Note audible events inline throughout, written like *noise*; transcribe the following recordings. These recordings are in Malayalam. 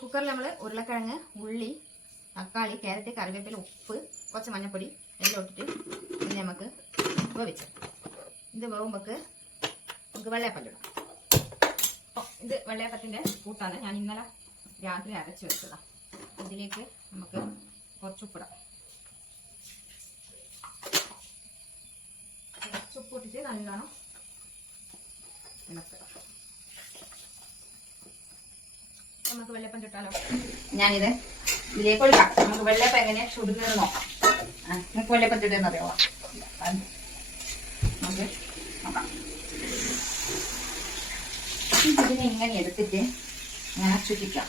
കുക്കറിൽ നമ്മൾ ഉരുളക്കിഴങ്ങ് ഉള്ളി തക്കാളി ക്യാരറ്റ് കറിവേപ്പില ഉപ്പ് കുറച്ച് മഞ്ഞൾപ്പൊടി എല്ലാം ഇട്ടിട്ട് പിന്നെ നമുക്ക് വേവിച്ച് ഇത് വേവുമ്പോൾ നമുക്ക് വെള്ളയപ്പം ചുടാം അപ്പോൾ ഇത് വെള്ളയപ്പത്തിന്റെ കൂട്ടാണ്. ഞാൻ ഇന്നലെ രാത്രി അരച്ച് വെച്ചതാണ് ഇതിലേക്ക് നമുക്ക് കുറച്ച് ഉപ്പിടാം കുറച്ച് ഉപ്പ് ഇട്ടിട്ട് നല്ലോണം ഇളക്കുക. നമുക്ക് വെള്ളപ്പം ചുട്ടാലോ? ഞാനിത് ഇതിലേക്ക് ഒഴിക്കാം. നമുക്ക് വെള്ളപ്പം എങ്ങനെ ചുടുന്നത് നോക്കാം. നമുക്ക് വെള്ളപ്പം ചുട്ടുന്ന അറിയാമോ നമുക്ക് നോക്കാം. ഇതിനെ ഇങ്ങനെ എടുത്തിട്ട് ഞാൻ ചുറ്റിക്കാം.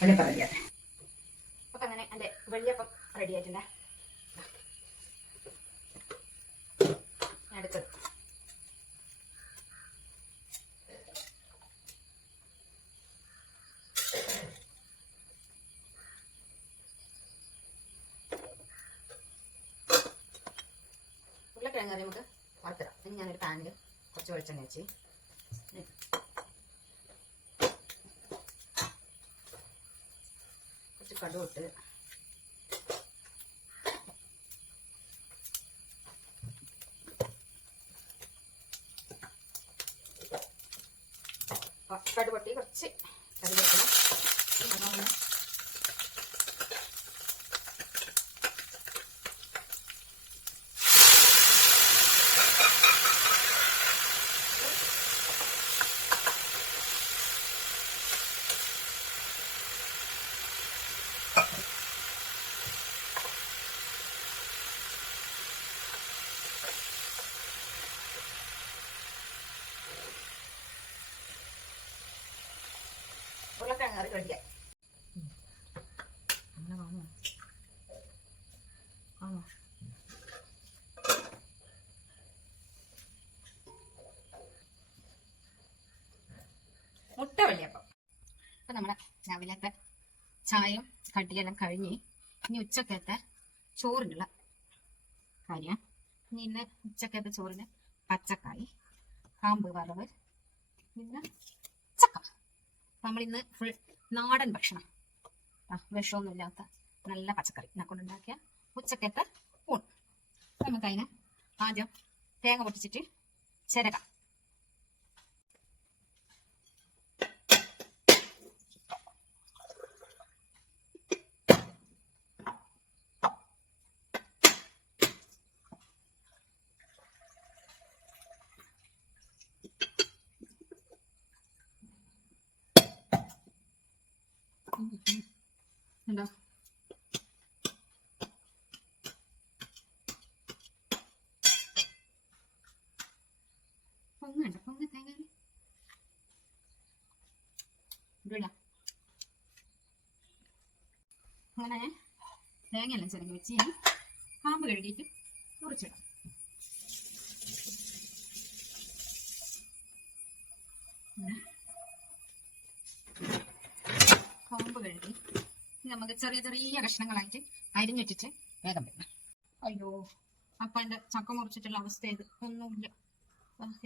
വെള്ളപ്പം റെഡിയാട്ടെ അപ്പം അങ്ങനെ എന്റെ വെള്ളിയപ്പം റെഡി ഞാൻ ഉരുളക്കിഴങ്ങ് കറി നമുക്ക് വറുത്തിടാം. ഇനി ഞാനൊരു പാനിൽ കുറച്ച് വെളിച്ചെണ്ണ വെച്ച് കുറച്ച് കടുവ് ഇട്ട് കടു പൊട്ടി കുറച്ച് കറിവേപ്പില നല്ലോണം ഉരുളക്കിഴങ്ങ് കറി കഴിക്കാം. അങ്ങനെ കാണുമോ കാണുമോ മുട്ട വെള്ളിയപ്പം അപ്പൊ നമ്മുടെ രാവിലത്തെ ചായയും കട്ടിയെല്ലാം കഴിഞ്ഞ് ഇനി ഉച്ചക്കത്തെ ചോറിനുള്ള കാര്യം ഇനി ഇന്ന് ഉച്ചക്കത്തെ ചോറിന് പച്ചക്കായി കാമ്പ് വറവ് പിന്നെ ചക്ക. നമ്മളിന്ന് ഫുൾ നാടൻ ഭക്ഷണം. ആ വിഷമൊന്നുമില്ലാത്ത നല്ല പച്ചക്കറി എന്നെ കൊണ്ടുണ്ടാക്കിയ ഉച്ചക്കത്തെ ഊൺ നമുക്കതിന് ആദ്യം തേങ്ങ പൊട്ടിച്ചിട്ട് ചിരകാം. ഉണ്ടോ പൊങ്ങണ്ട പൊങ്ങ തേങ്ങ ഇടില്ല അങ്ങനെ തേങ്ങയെല്ലാം ചിരങ്ങി വെച്ച് കാമ്പ് കഴുകിയിട്ട് മുറിച്ചിടാം. ഇങ്ങനെ കാമ്പ് കഴുകി ഇനി നമുക്ക് ചെറിയ ചെറിയ കഷ്ണങ്ങളായിട്ട് അരിഞ്ഞിട്ടിട്ട് വേഗം വെക്കണം അയ്യോ. അപ്പൊ എന്റെ ചക്ക മുറിച്ചിട്ടുള്ള അവസ്ഥ ഇത് ഒന്നുമില്ല.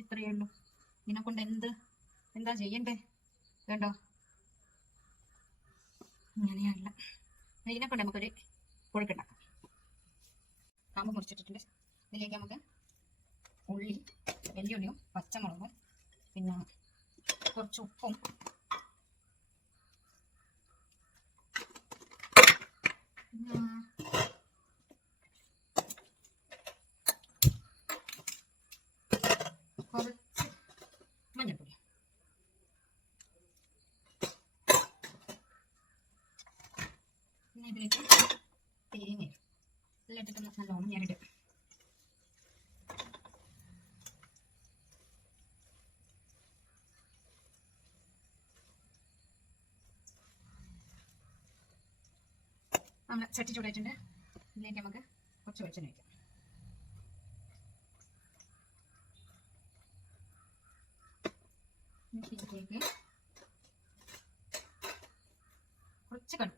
ഇത്രയേ ഉള്ളൂ. ഇതിനെ കൊണ്ട് എന്ത് എന്താ ചെയ്യണ്ടേ? വേണ്ടോ ഇങ്ങനെയല്ല. ഇതിനെ കൊണ്ട് നമുക്കൊരു കൊഴുക്കുണ്ടാക്കാം കാമ്പ് മുറിച്ചിട്ടിട്ടുണ്ട്. ഇതിലേക്ക് നമുക്ക് ഉള്ളി വെല്ലുള്ളിയും പച്ചമുളകും പിന്നെ കുറച്ച് ഉപ്പും പിന്നെ കുറച്ച് മഞ്ഞൾപ്പൊടി പിന്നെ ഇതിലേക്ക് തേങ്ങ ഇട്ടിട്ട് നല്ലോണം ഞെരട് നമ്മൾ ചട്ടി ചൂടായിട്ടുണ്ട്. ഇതിലേക്ക് നമുക്ക് കുറച്ച് വെളിച്ചെണ്ണ വയ്ക്കാം ഇതിലേക്ക് കുറച്ച് കടു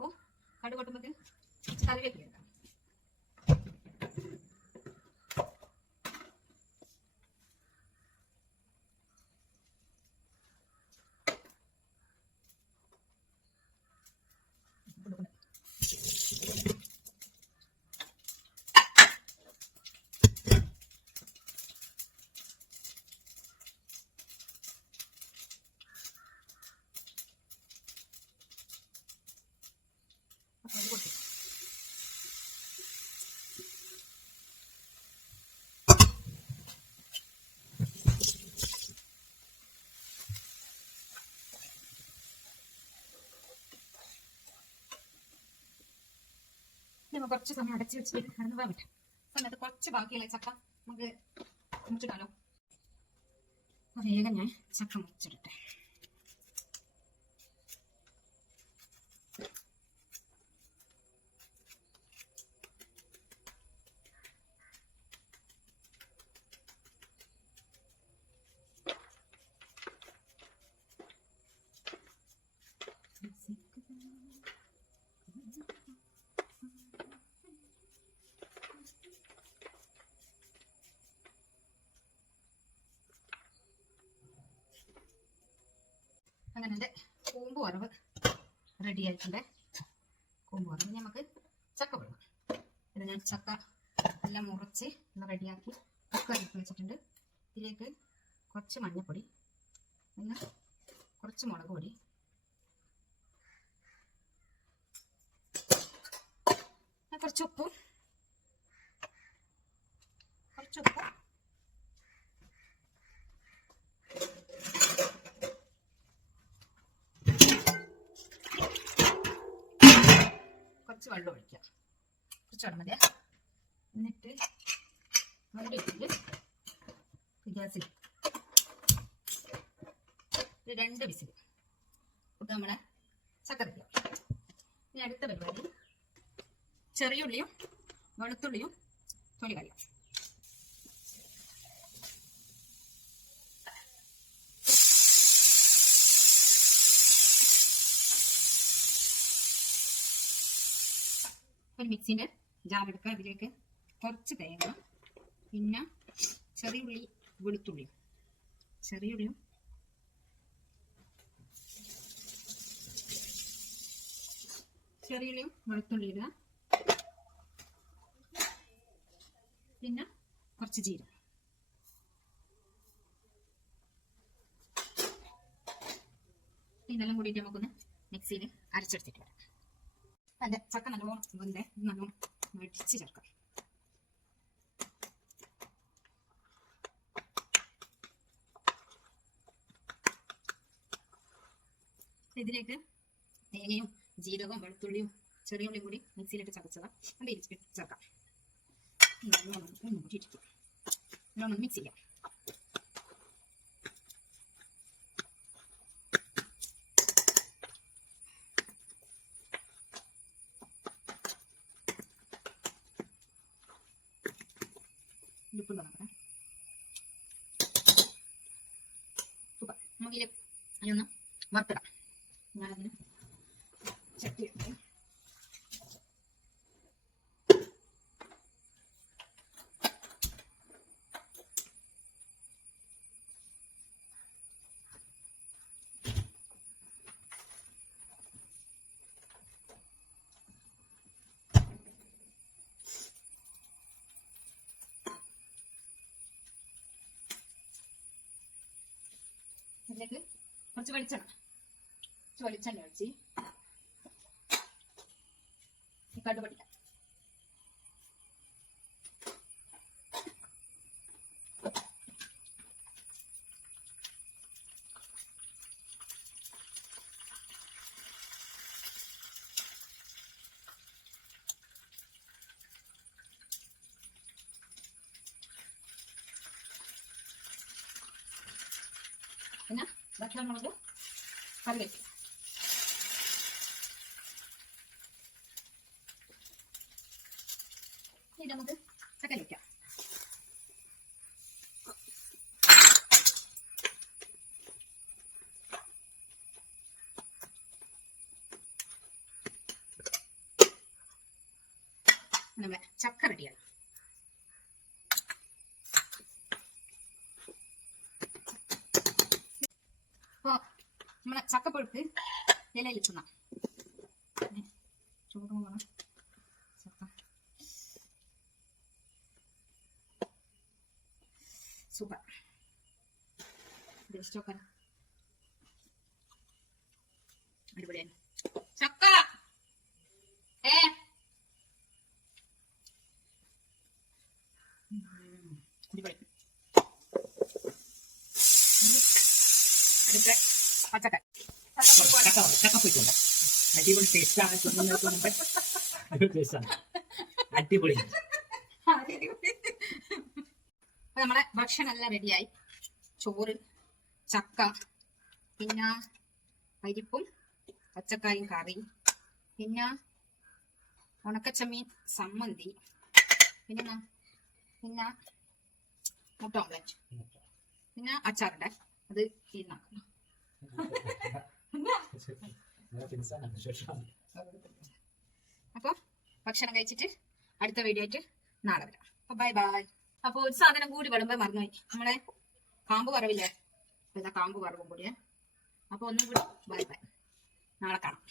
ഓ കടു പൊട്ടുമ്പോൾ കുറച്ച് കറിവേപ്പില ഇടാം അപ്പോൾ അത് പൊട്ടി നമ്മൾ കുറച്ച് സമയം അടച്ചു വെച്ചിട്ട് കടന്നു പോകാൻ പറ്റും. സമയത്ത് കുറച്ച് ബാക്കിയുള്ള ചക്ക നമുക്ക് മുറിച്ചിടാലോ. അപ്പോൾ വേഗം ഞാൻ ചക്ക മുറിച്ചിടട്ടെ. അങ്ങനെ എന്റെ കൂമ്പ് വറവ് റെഡി ആയിട്ടുണ്ട്. കൂമ്പ് വറവ്. നമുക്ക് ചക്ക വെള്ളം ഇത് ഞാൻ ചക്ക എല്ലാം മുറിച്ച് എല്ലാം റെഡിയാക്കി ഇട്ട് വെച്ചിട്ടുണ്ട്. ഇതിലേക്ക് കുറച്ച് മഞ്ഞൾപ്പൊടി പിന്നെ കുറച്ച് മുളക് പൊടി കുറച്ച് ഉപ്പും കുറച്ച് ഉപ്പും വെള്ളം ഒഴിക്കാം. കുറച്ച് വെള്ളം മതിയാ എന്നിട്ട് വണ്ടി ഇട്ടിട്ട് ഗ്യാസിൽ രണ്ട് വിസിൽ. ഇപ്പം നമ്മളെ ചക്കരയ്ക്ക ഇനി അടുത്ത പരിപാടി ചെറിയ ഉള്ളിയും വെളുത്തുള്ളിയും തൊലി കളിയും ഒരു മിക്സിന്റെ ജാർ എടുക്കുക. അതിലേക്ക് കുറച്ച് തേങ്ങ പിന്നെ ചെറിയ ഉള്ളി വെളുത്തുള്ളി. ചെറിയ ഉള്ളിയും ചെറിയ ഉള്ളിയും വെളുത്തുള്ളി ഇടുക. പിന്നെ കുറച്ച് ജീരകം. ഇതെല്ലാം കൂടിയിട്ട് നമുക്കൊന്ന് മിക്സിയിൽ അരച്ചെടുത്തിട്ട് വരാം. അതെ ചക്ക നല്ലോണം വെന്തേ നല്ലോണം വെടിച്ച് ചേർക്കാം. ഇതിലേക്ക് തേങ്ങയും ജീരകവും വെളുത്തുള്ളിയും ചെറിയ ഉള്ളിയും കൂടി മിക്സിയിലിട്ട് ചതച്ചതാണ് അത് ഇരിച്ചിട്ട് ചേർക്കാം. നല്ലോണം ഒന്ന് കൂട്ടിയിട്ടിരിക്കും നല്ലോണം മിക്സ് ചെയ്യാം. ഉപ്പ് നോക്കാം സൂപ്പർ. നമുക്കിത് അതിനൊന്ന് വറുത്തിടാം. ഞാനതിന് ചട്ടി എടുത്ത് കുറച്ച് വെളിച്ചെണ്ണ. കുറച്ച് വെളിച്ചെണ്ണ ഒഴിച്ച്. ഈ ഭക്ഷണമുളക് കറിവേപ്പില ഇനി നമുക്ക് ചക്ക വയ്ക്കാം നമ്മളെ ചക്ക റെഡിയാണ് നമ്മളെ ചക്കപ്പഴുപ്പ് ഇലയിൽ തിന്നാം ചോറും വേണം ചക്ക. സൂപ്പർ. ടേസ്റ്റ് നോക്കാൻ അടിപൊളിയാണ് ചക്ക ഏ ഉം, അടിപൊളി ഇനി അടുത്ത പച്ചക്കറി ചക്ക പോയിട്ടുണ്ട് അടിപൊളി ടേസ്റ്റാണ് അടിപൊളി ടേസ്റ്റാണ് അടിപൊളി. അപ്പൊ നമ്മളെ ഭക്ഷണം എല്ലാം റെഡിയായി ചോറ് ചക്ക പിന്നെ പരിപ്പും പച്ചക്കായും കറി പിന്നെ ഉണക്കച്ചമ്മീൻ സമ്മന്തി പിന്നെ പിന്നെ മുട്ട ഓംലറ്റ് പിന്നെ അച്ചാറുണ്ട്. അത് തീർന്നാക്കണം *laughs* അപ്പൊ ഭക്ഷണം കഴിച്ചിട്ട് അടുത്ത വീഡിയോ ആയിട്ട് നാളെ വരാം. അപ്പൊ ബൈ ബൈ അപ്പൊ ഒരു സാധനം കൂടി വിടുമ്പോ മറന്നുപോയി നമ്മളെ കാമ്പ് ഇതാ കാമ്പ് കുറവും കൂടിയേ. അപ്പൊ ഒന്നും കൂടി ബൈ ബൈ നാളെ കാണാം.